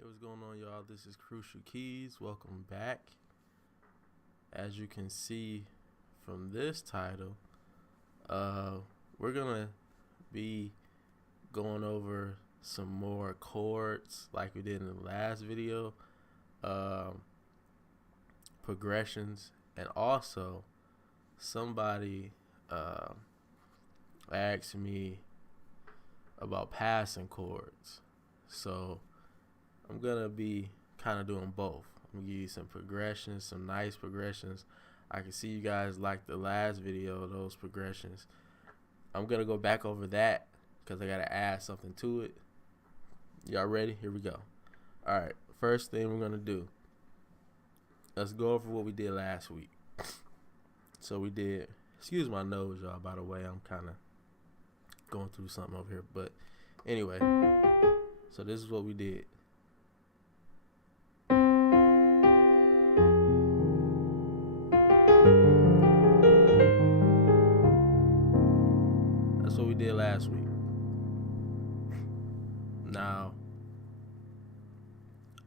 Hey, what's going on, y'all? This is Krucial Keez. Welcome back. As you can see from this title, we're gonna be going over some more chords like we did in the last video, progressions, and also somebody asked me about passing chords. So I'm gonna be kind of doing both. I'm gonna give you some progressions, some nice progressions. I can see you guys like the last video, those progressions. I'm gonna go back over that because I gotta add something to it. Y'all ready? Here we go. Alright, first thing we're gonna do, let's go over what we did last week. So we did, excuse my nose, y'all, by the way, I'm kind of going through something over here, but anyway, so this is what we did. That's what we did last week. Now,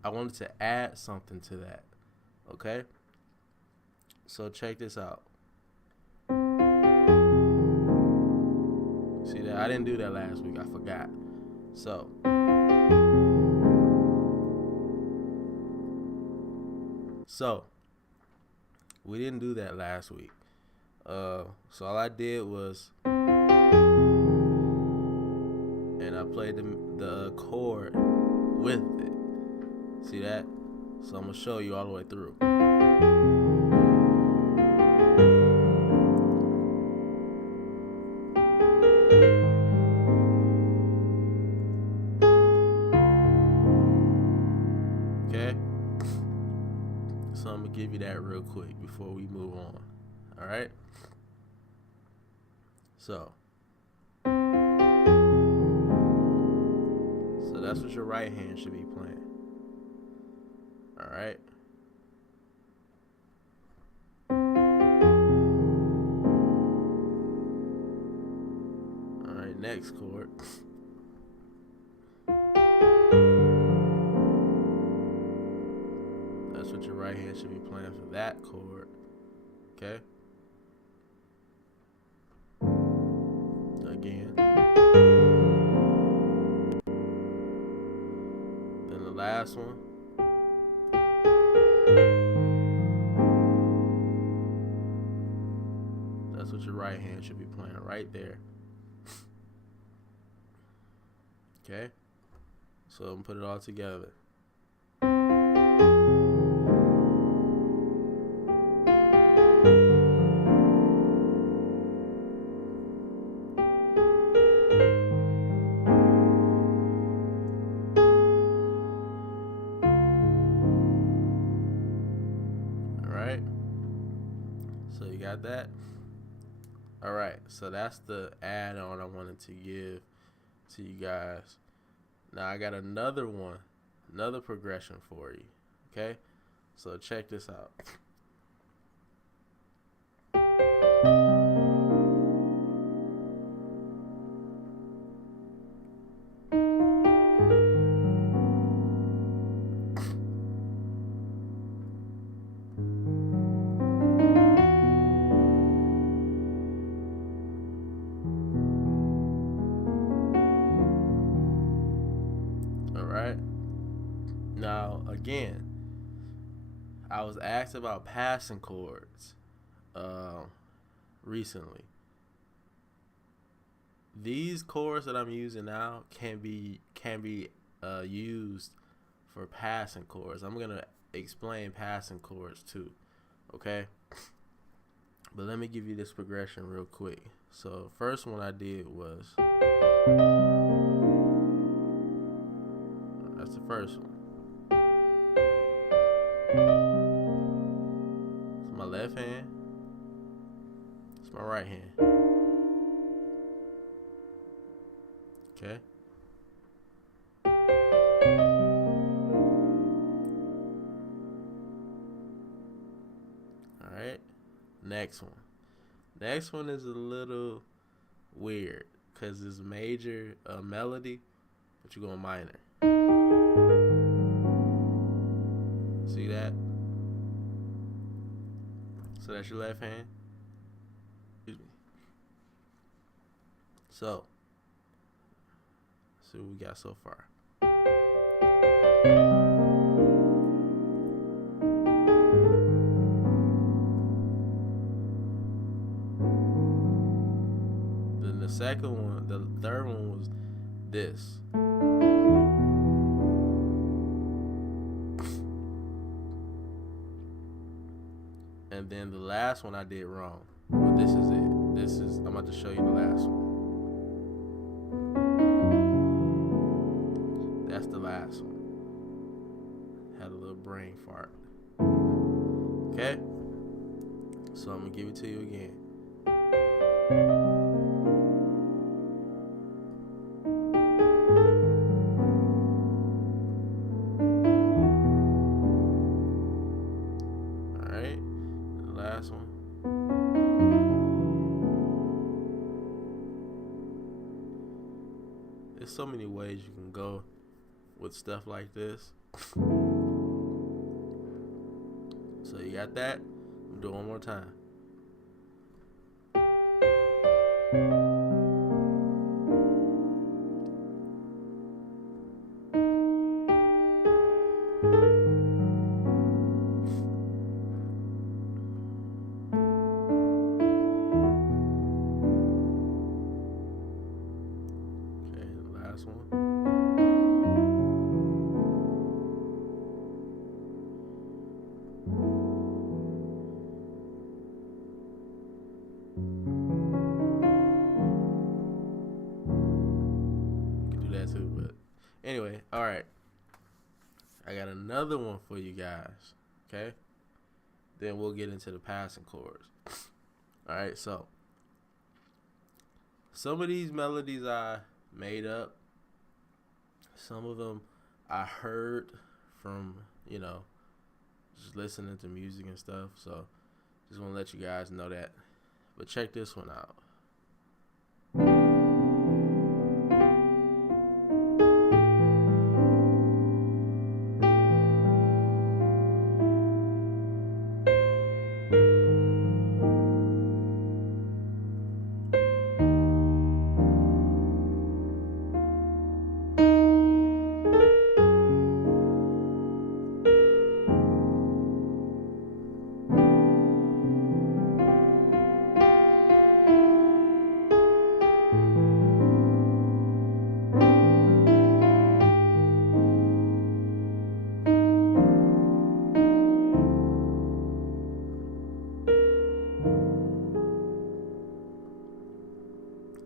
I wanted to add something to that, okay? So check this out. See that? I didn't do that last week. I forgot. So we didn't do that last week. So all I did was, and I played the chord with it. See that? So I'm gonna show you all the way through. Okay? So I'm gonna give you that real quick before we move on. Alright? So that's what your right hand should be playing. Alright? Alright, next chord. That's what your right hand should be playing for that chord. Okay? Again. Then the last one. That's what your right hand should be playing right there. Okay? So I'm gonna put it all together. Alright? So you got that? Alright, so that's the add-on I wanted to give to you guys. Now I got another one, another progression for you. Okay? So check this out. Alright? Now, again, I was asked about passing chords recently. These chords that I'm using now can be used for passing chords. I'm gonna explain passing chords too, okay? But let me give you this progression real quick. So first one I did was, that's the first one. It's my left hand. It's my right hand. Okay. Alright. Next one. Next one is a little weird because it's major melody, but you're going minor. That's your left hand. Excuse me. So, let's see what we got so far. Then the second one, the third one was this. And then the last one I did wrong. But this is it. I'm about to show you the last one. That's the last one. Had a little brain fart. Okay? So I'm going to give it to you again. Alright? The last one. There's so many ways you can go with stuff like this. So you got that? I'm doing one more time. Okay, the last one. Too, but anyway, all right, I got another one for you guys. Okay, then we'll get into the passing chords. All right, so some of these melodies I made up, some of them I heard from, just listening to music and stuff. So just want to let you guys know that. But check this one out.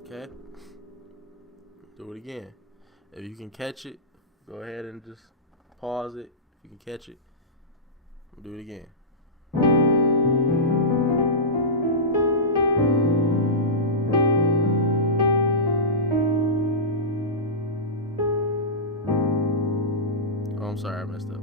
Okay, do it again. If you can catch it, go ahead and just pause it. If you can catch it, do it again. Oh, I'm sorry, I messed up.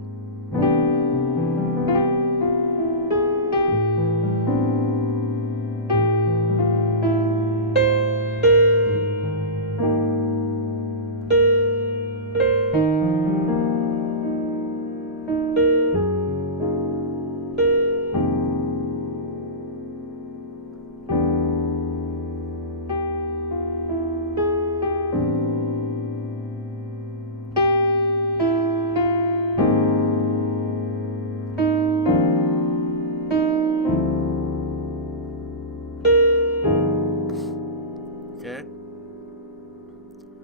Okay,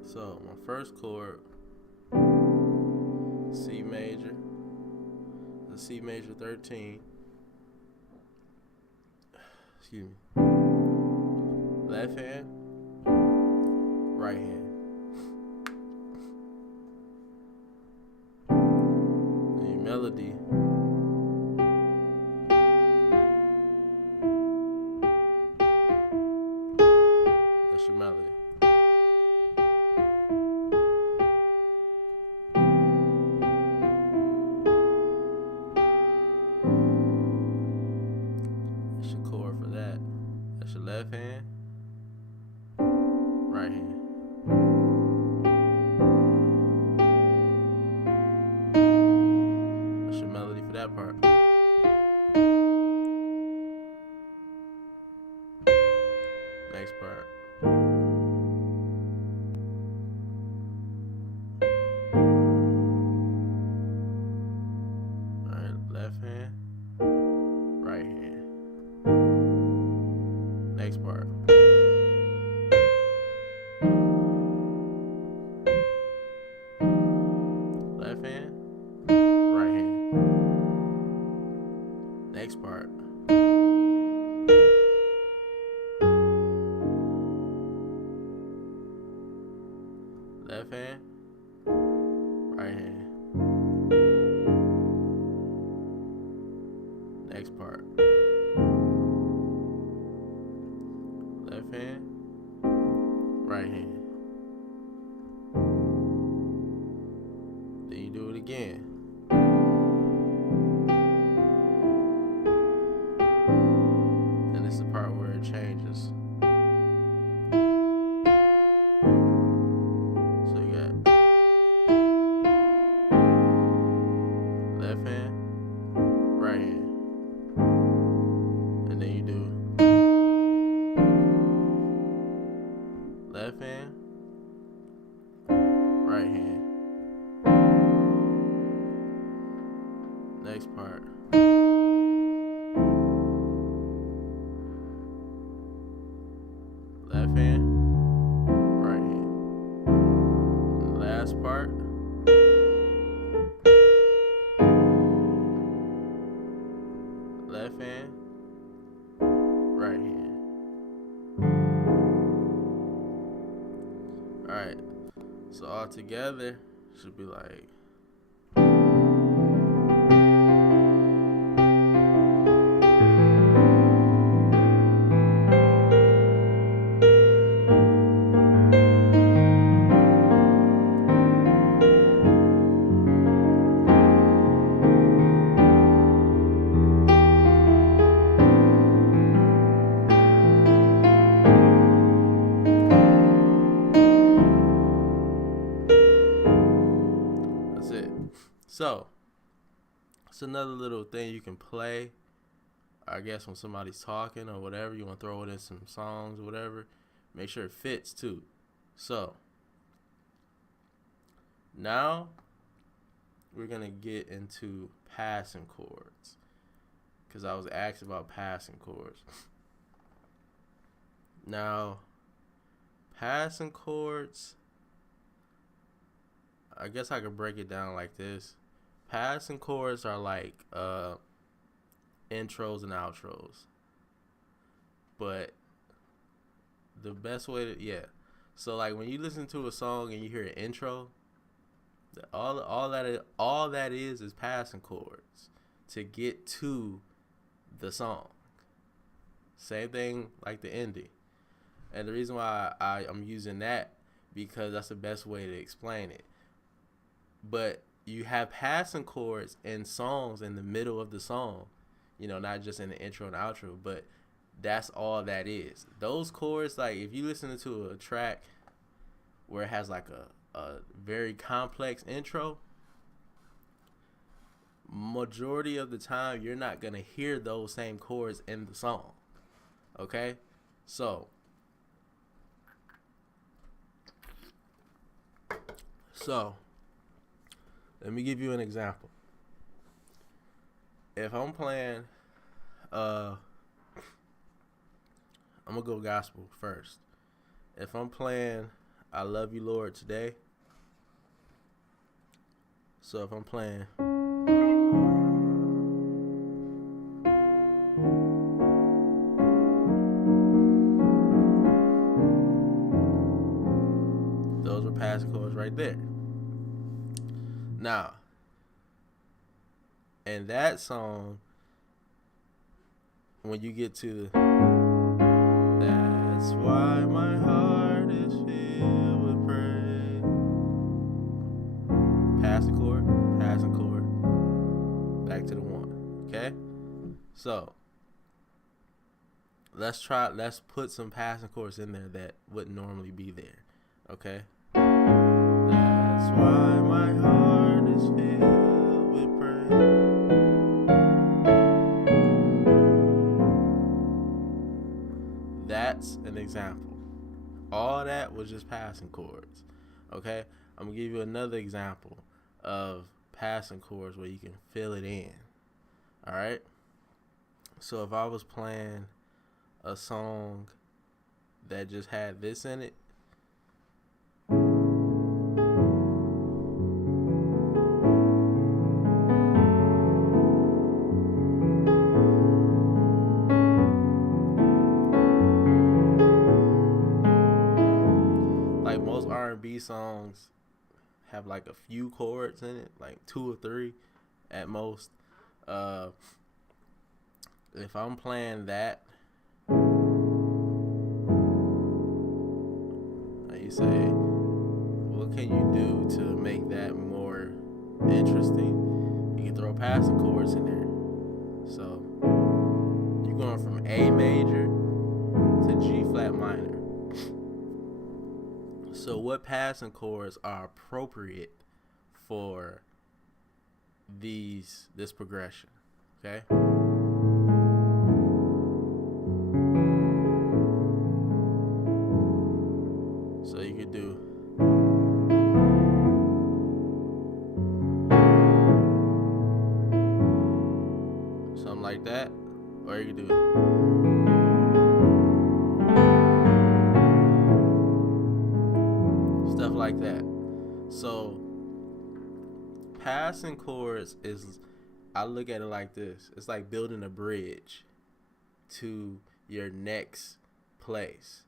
so my first chord, C major, the C major 13, excuse me, left hand, right hand. The melody, that's your melody. That's your chord for that. That's your left hand, right hand. That's your melody for that part. Next part. Alright, left hand, right hand. Next part. Left hand, right hand. Next part. Left hand, right hand. Next part. Left hand, right hand. Then you do it again. And it's the part where it changes. So you got left hand, right hand. And then you do left hand, right hand. Next part. Left hand, right hand. And the last part. Left hand, right hand. Alright, so all together should be like. So, it's another little thing you can play. I guess when somebody's talking or whatever, you want to throw it in some songs or whatever. Make sure it fits too. So, now we're going to get into passing chords. Because I was asked about passing chords. Now, passing chords, I guess I could break it down like this. Passing chords are like intros and outros. But the best way to, so like when you listen to a song and you hear an intro, all that is passing chords to get to the song. Same thing like the ending. And the reason why I'm using that, because that's the best way to explain it. But you have passing chords in songs in the middle of the song, not just in the intro and outro, but that's all that is. Those chords, like if you listen to a track where it has like a very complex intro, majority of the time you're not going to hear those same chords in the song. Okay? So let me give you an example. If I'm playing, I'm going to go gospel first. If I'm playing I Love You, Lord, today. So if I'm playing, those are passing chords right there. Now, in that song, when you get to that's why my heart is filled with praise. Passing chord, back to the one. Okay? So, let's put some passing chords in there that wouldn't normally be there. Okay? That's why my heart is filled with praise. That's an example. All that was just passing chords. Okay? I'm going to give you another example of passing chords where you can fill it in. Alright? So if I was playing a song that just had this in it, like most R&B songs have like a few chords in it, like 2 or 3 at most. If I'm playing that, you say, what can you do to make that more interesting? You can throw passing chords in there. So you're going from A major to G flat minor. So what passing chords are appropriate for this progression? Okay. So you could do something like that, or you could do stuff like that. So passing chords is, I look at it like this. It's like building a bridge to your next place.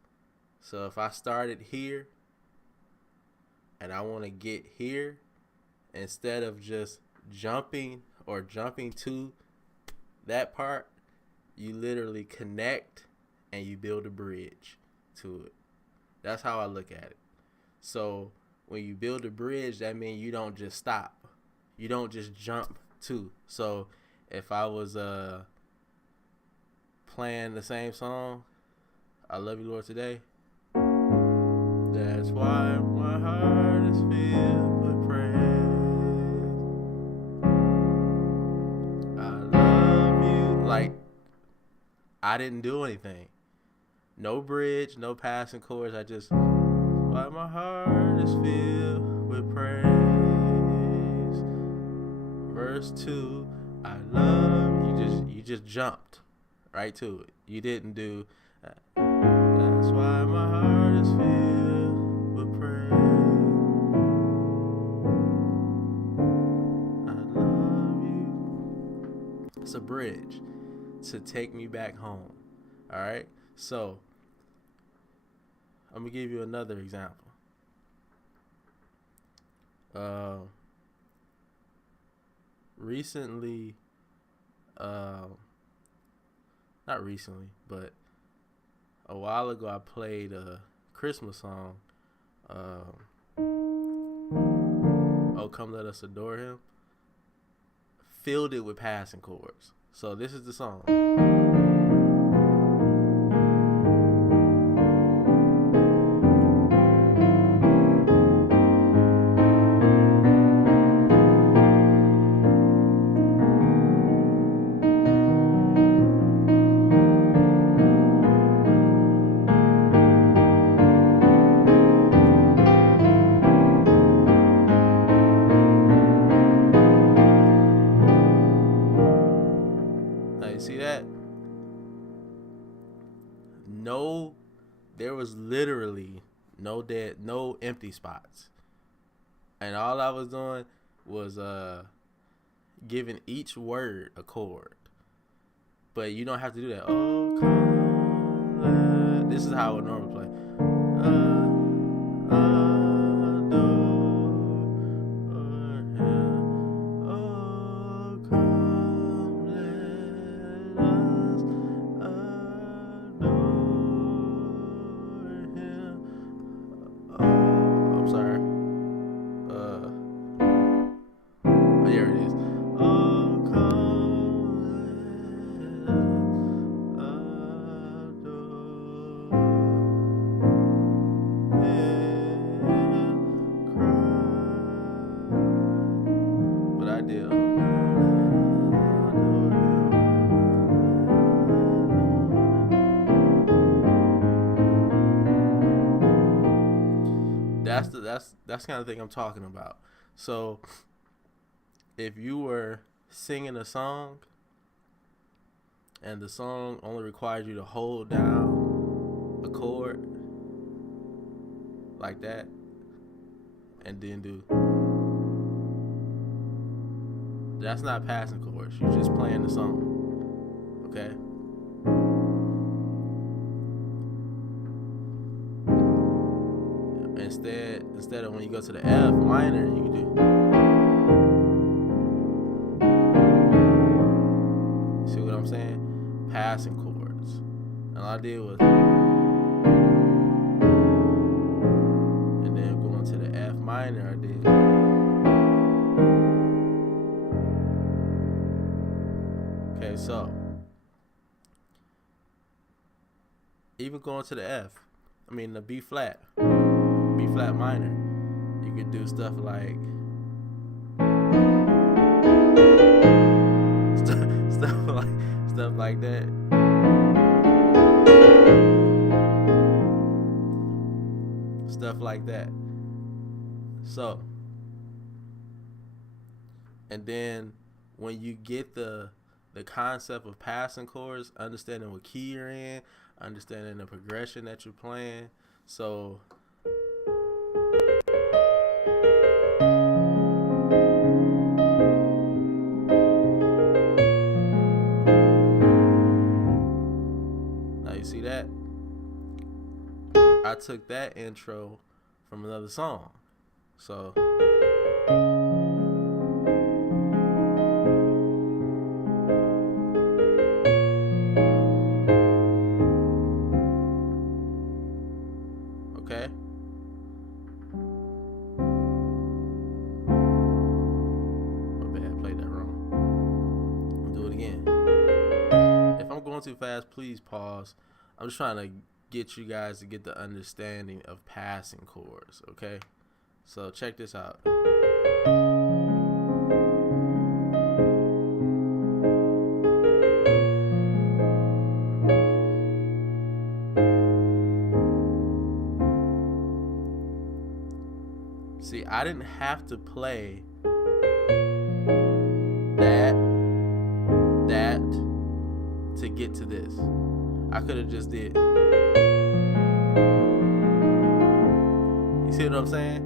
So if I started here and I want to get here, instead of just jumping to that part, you literally connect and you build a bridge to it. That's how I look at it. So when you build a bridge, that means you don't just stop. You don't just jump to. So if I was playing the same song, I Love You, Lord, Today, that's why my heart is filled with praise. I love you. Like, I didn't do anything. No bridge, no passing chords. I just, why my heart is filled with praise. Verse 2, I love you. You just jumped right to it. You didn't do, that's why my heart is filled with praise. I love you. It's a bridge to take me back home. All right? So, I'm going to give you another example. Recently, not recently, but a while ago, I played a Christmas song, Oh Come Let Us Adore Him, filled it with passing chords. So this is the song. See that? No, there was literally no empty spots. And all I was doing was giving each word a chord. But you don't have to do that. Oh, come, this is how I would normally play. that's kind of thing I'm talking about. So if you were singing a song and the song only requires you to hold down a chord like that and then do, that's not passing chords. You're just playing the song. Okay? Instead of when you go to the F minor, you can do. See what I'm saying? Passing chords. And all I did was, and then going to the F minor, I did. Okay, so even going to the the B flat minor, you could do stuff like stuff like that. Stuff like that. So, and then when you get the concept of passing chords, understanding what key you're in, understanding the progression that you're playing. So now you see that? I took that intro from another song. So okay. My bad, I played that wrong. I'll do it again. If I'm going too fast, please pause. I'm just trying to get you guys to get the understanding of passing chords, okay? So check this out. See, I didn't have to play that to get to this. I could have just did. You see what I'm saying?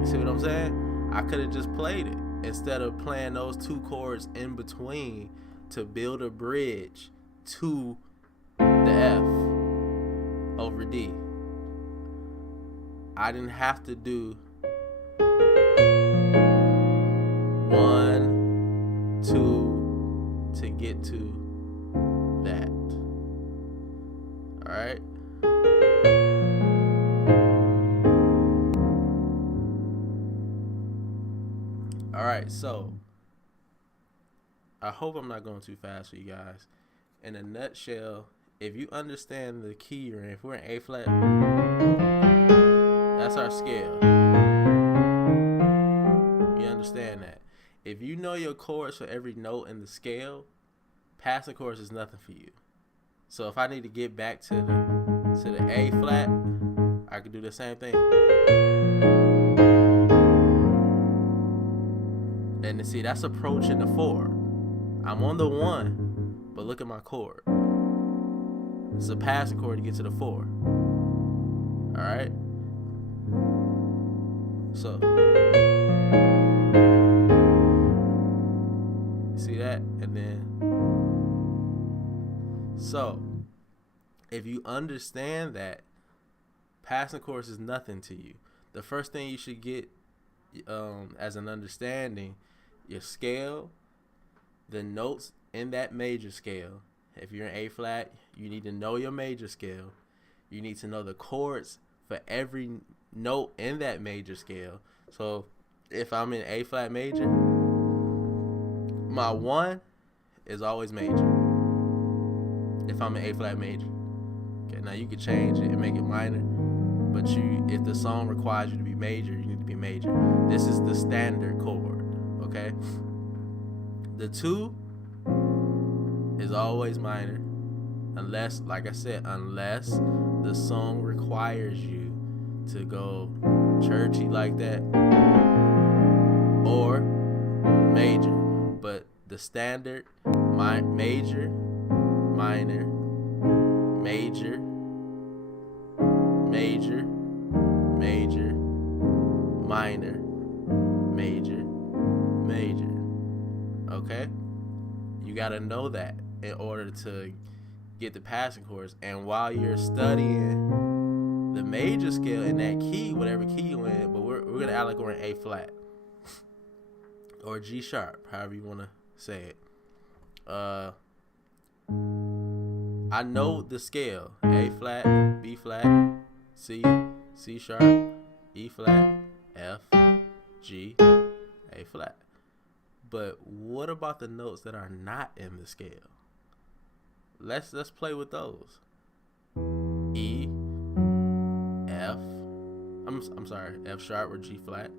You see what I'm saying? I could have just played it instead of playing those two chords in between to build a bridge to the F over D. I didn't have to do 1, 2 to get to that. Alright? Alright, so I hope I'm not going too fast for you guys. In a nutshell, if you understand the key you're in, if we're in A flat, that's our scale. You understand that? If you know your chords for every note in the scale, passing chords is nothing for you. So if I need to get back to the A flat, I could do the same thing. And see, that's approaching the 4. I'm on the 1, but look at my chord. It's a passing chord to get to the 4. Alright? So, see that? And then, so, if you understand that, passing chords is nothing to you. The first thing you should get as an understanding, your scale, the notes in that major scale. If you're in A flat, you need to know your major scale. You need to know the chords for every note in that major scale. So if I'm in A flat major, my 1 is always major. If I'm in A flat major. Okay, now you can change it and make it minor. But if the song requires you to be major, you need to be major. This is the standard chord, okay? The 2 is always minor. Unless, like I said, unless the song requires you to go churchy like that, or major. But the standard, major, minor, major, major, major, minor, major, major. Okay? You gotta know that in order to get the passing chords. And while you're studying the major scale in that key, whatever key you're in, but we're gonna act like we're in A flat or G sharp, however you wanna say it. I know the scale: A flat, B flat, C, C sharp, E flat, F, G, A flat. But what about the notes that are not in the scale? Let's play with those. E, F, I'm sorry, F sharp or G flat,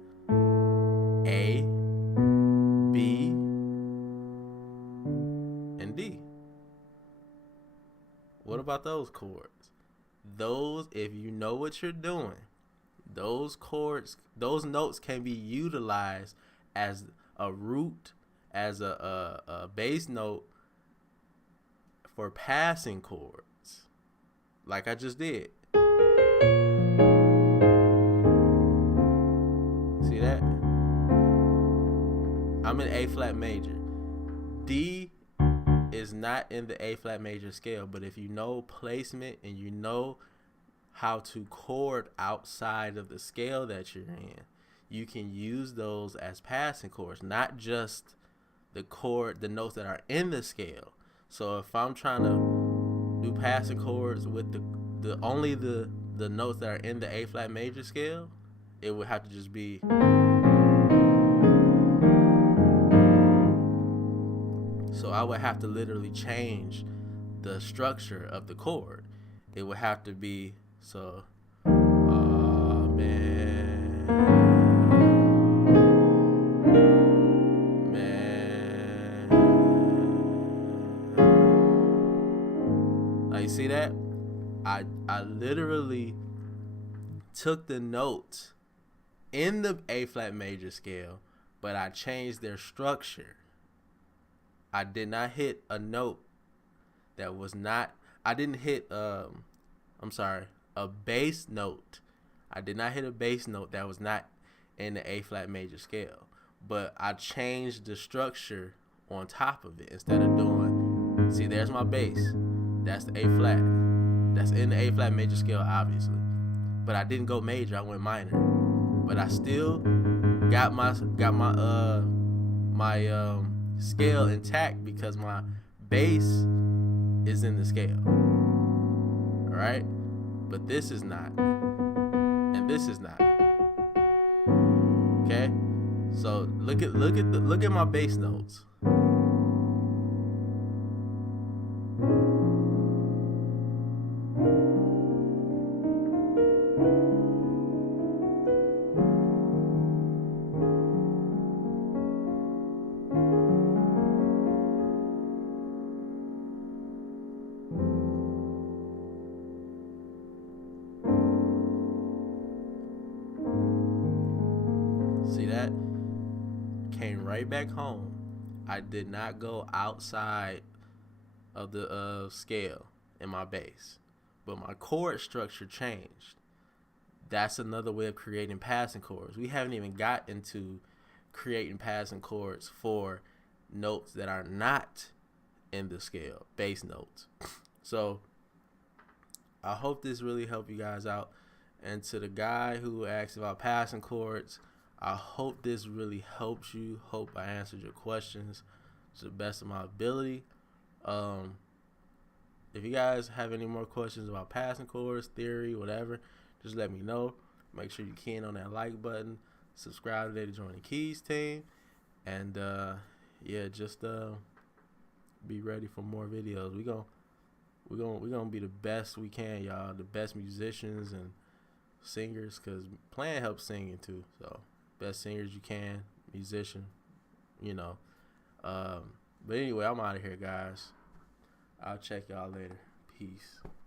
A, B, and D. What about those chords? Those, if you know what you're doing, those chords, those notes can be utilized as a root, as a bass note for passing chords, like I just did. See that? I'm in A flat major. D is not in the A flat major scale, but if you know placement and you know how to chord outside of the scale that you're in, you can use those as passing chords, not just the notes that are in the scale. So if I'm trying to do passing chords with the only the notes that are in the A flat major scale, it would have to just be so I would have to literally change the structure of the chord. It would have to be so you see that? I literally took the notes in the A flat major scale, but I changed their structure. I did not hit a note that was not, I didn't hit a bass note. I did not hit a bass note that was not in the A flat major scale, but I changed the structure on top of it. Instead of doing, see, there's my bass, that's the A flat, that's in the A flat major scale, obviously, but I didn't go major, I went minor, but I still got my scale intact because my bass is in the scale. All right, but this is not, and this is not. Okay, so look at my bass notes. See that? Came right back home. I did not go outside of the scale in my bass, but my chord structure changed. That's another way of creating passing chords. We haven't even got into creating passing chords for notes that are not in the scale, bass notes. So I hope this really helped you guys out. And to the guy who asked about passing chords, I hope this really helps you. Hope I answered your questions to the best of my ability. If you guys have any more questions about passing chords, theory, whatever, just let me know. Make sure you key in on that like button. Subscribe today to join the Keez team. And just be ready for more videos. We're gonna be the best we can, y'all. The best musicians and singers, cause playing helps singing too. So best singers you can, musician, But anyway, I'm out of here, guys. I'll check y'all later. Peace.